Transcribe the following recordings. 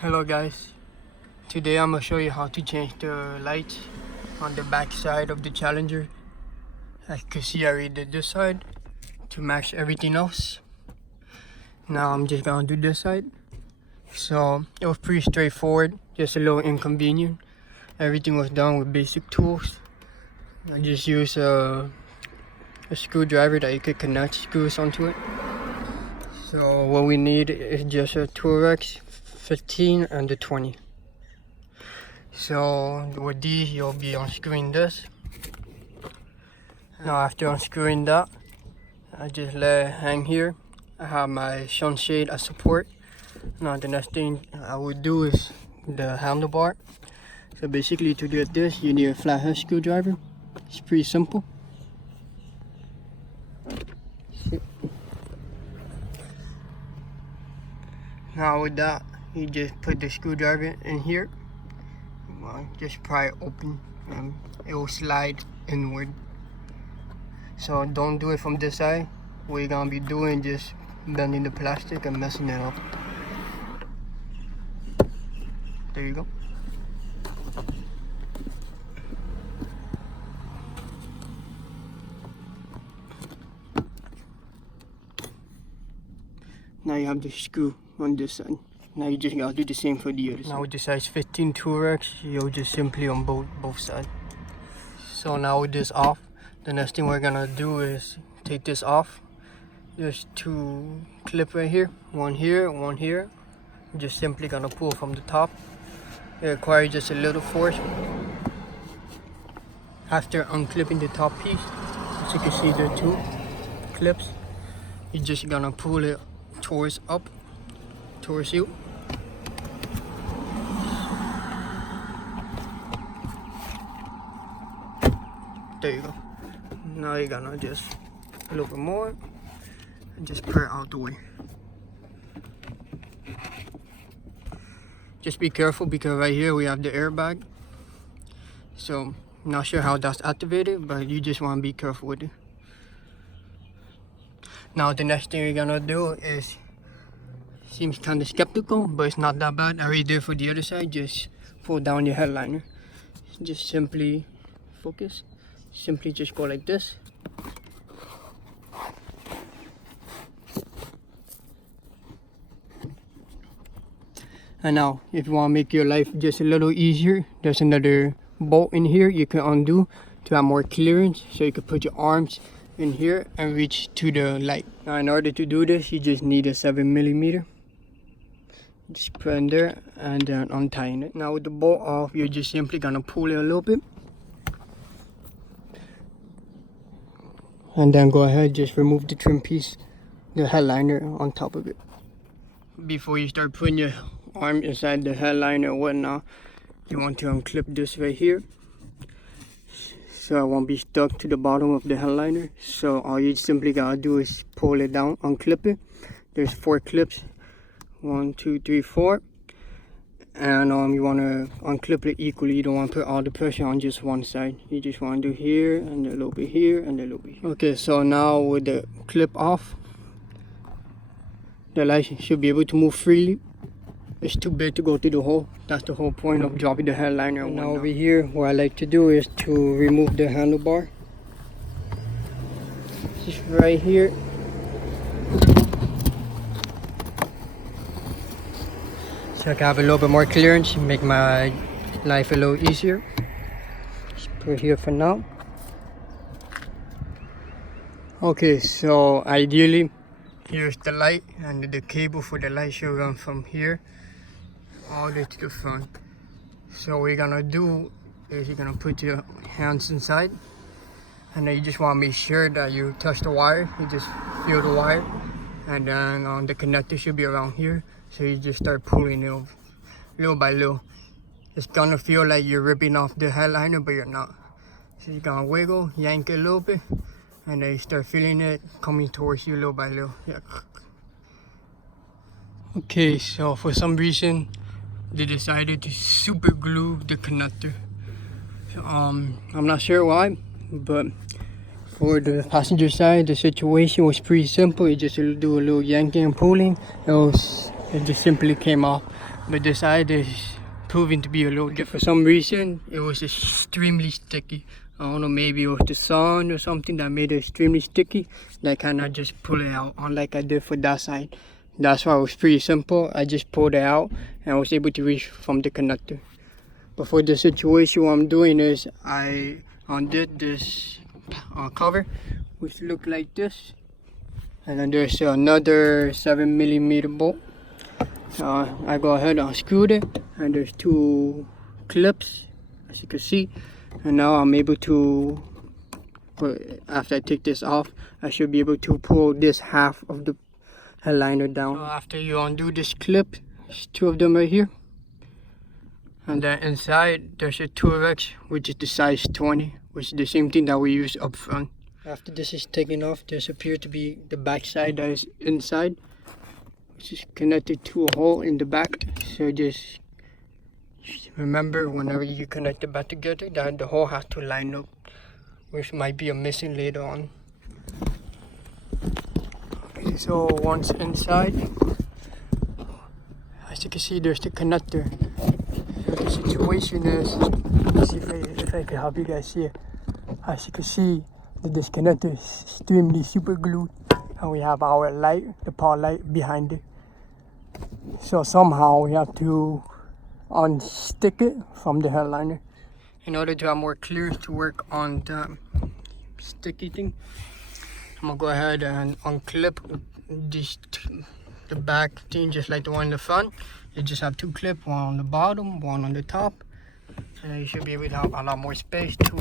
Hello guys, today I'm going to show you how to change the lights on the back side of the Challenger. As you can see, I already did this side to match everything else. Now I'm just going to do this side. So it was pretty straightforward, just a little inconvenient. Everything was done with basic tools. I just used a screwdriver that you could connect screws onto it. So what we need is just a Tourex 15 and the 20. So with these you'll be unscrewing this. Now after unscrewing that, I just let it hang here. I have my sunshade as support. Now the next thing I would do is the handlebar. So basically to get this you need a flathead screwdriver. It's pretty simple. Now with that, you just put the screwdriver in here. Well, just pry it open and it will slide inward. So don't do it from this side. What you're gonna be doing just bending the plastic and messing it up. There you go. Now you have the screw on this side. Now you just gotta do the same for the other side. Now with the size 15 Tourex, you'll just simply on both sides. So now with this off, the next thing we're gonna do is take this off. There's two clips right here, one here, one here. You're just simply gonna pull from the top. It requires just a little force. After unclipping the top piece, as you can see there are two clips. You're just gonna pull it towards you. There you go. Now you're gonna just a little bit more and just put it out the way. Just be careful because right here we have the airbag. So not sure how that's activated, but you just want to be careful with it. Now the next thing you're gonna do is, seems kind of skeptical, but it's not that bad. I already did for the other side. Just pull down your headliner. Just simply focus. Simply just go like this. And now, if you want to make your life just a little easier, there's another bolt in here you can undo to have more clearance, so you can put your arms in here and reach to the light. Now in order to do this, you just need a 7mm. Just put in there and then untying it. Now with the bolt off, you're just simply gonna pull it a little bit. And then go ahead, just remove the trim piece, the headliner on top of it. Before you start putting your arm inside the headliner or whatnot, you want to unclip this right here, so it won't be stuck to the bottom of the headliner. So all you simply gotta do is pull it down, unclip it. There's 4 clips, 1, 2, 3, 4, and you want to unclip it equally. You don't want to put all the pressure on just one side. You just want to do here and a little bit here and a little bit here. Okay, so now with the clip off, the light should be able to move freely. It's too big to go through the hole. That's the whole point of dropping the headliner. Now over here, what I like to do is to remove the handlebar. Just right here. So I can have a little bit more clearance and make my life a little easier. Just put it here for now. Okay, so ideally, here's the light, and the cable for the light should run from here all the way to the front. So what you're gonna do is you're gonna put your hands inside, and then you just want to make sure that you touch the wire. You just feel the wire, and then the connector should be around here. So you just start pulling it little by little. It's gonna feel like you're ripping off the headliner, but you're not. So you're gonna wiggle, yank it a little bit, and then you start feeling it coming towards you little by little. Yeah. Okay, so for some reason they decided to super glue the connector. I'm not sure why, but for the passenger side, the situation was pretty simple. You just do a little yanking and pulling. It just simply came off. but this side is proving to be a little different. For some reason, it was extremely sticky. I don't know, maybe it was the sun or something that made it extremely sticky. And I cannot just pull it out, unlike I did for that side. That's why it was pretty simple. I just pulled it out and I was able to reach from the connector. But for the situation, what I'm doing is I undid this cover, which looked like this. And then there's another 7mm bolt. I go ahead and unscrewed it, and there's 2 clips, as you can see. And now I'm able to, after I take this off, I should be able to pull this half of the headliner down. So after you undo this clip, there's 2 of them right here. And then inside there's a 2X, which is the size 20, which is the same thing that we use up front. After this is taken off, there's appears to be the back side that is inside, which is connected to a hole in the back. So just remember, whenever you connect the back together, that the hole has to line up, which might be a missing later on. Okay, so once inside, as you can see, there's the connector. So the situation is, let's see if I can help you guys see it. As you can see, this connector is extremely super glued, and we have our light, the power light, behind it. So somehow we have to unstick it from the headliner. In order to have more clearance to work on the sticky thing, I'm gonna go ahead and unclip the back thing just like the one in the front. You just have 2 clips, one on the bottom, one on the top, and you should be able to have a lot more space to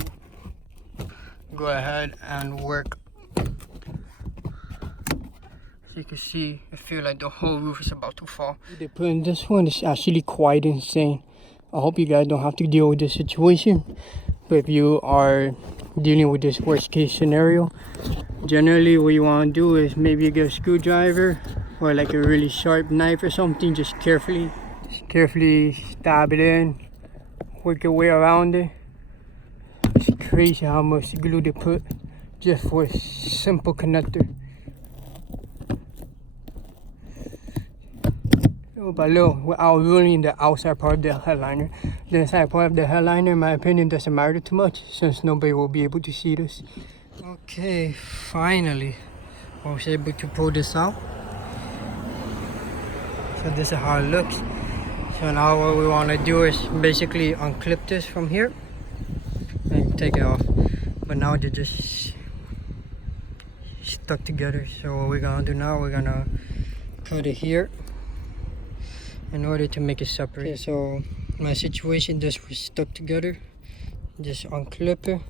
go ahead and work. As you can see, I feel like the whole roof is about to fall. They put in this one is actually quite insane. I hope you guys don't have to deal with this situation, but if you are dealing with this worst case scenario, generally what you want to do is maybe get a screwdriver or like a really sharp knife or something. Just carefully stab it in, work your way around it. It's crazy how much glue they put just for a simple connector. Little by little, without ruining the outside part of the headliner. The inside part of the headliner, in my opinion, doesn't matter too much since nobody will be able to see this. Okay, finally, I was able to pull this out. So this is how it looks. So now what we want to do is basically unclip this from here and take it off. But now they're just stuck together. So what we're gonna do now, we're gonna cut it here in order to make it separate. Okay, so my situation, this was stuck together. Just unclip it.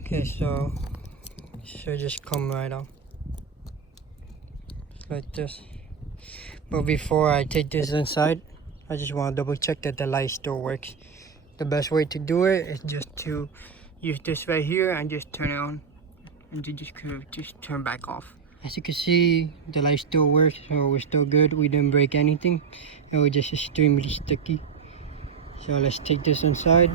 Okay, so it should just come right out like this. But before I take this inside, I just want to double check that the light still works. The best way to do it is just to use this right here and just turn it on, and you just turn back off. As you can see, the light still works, so we're still good. We didn't break anything. It was just extremely sticky. So let's take this inside.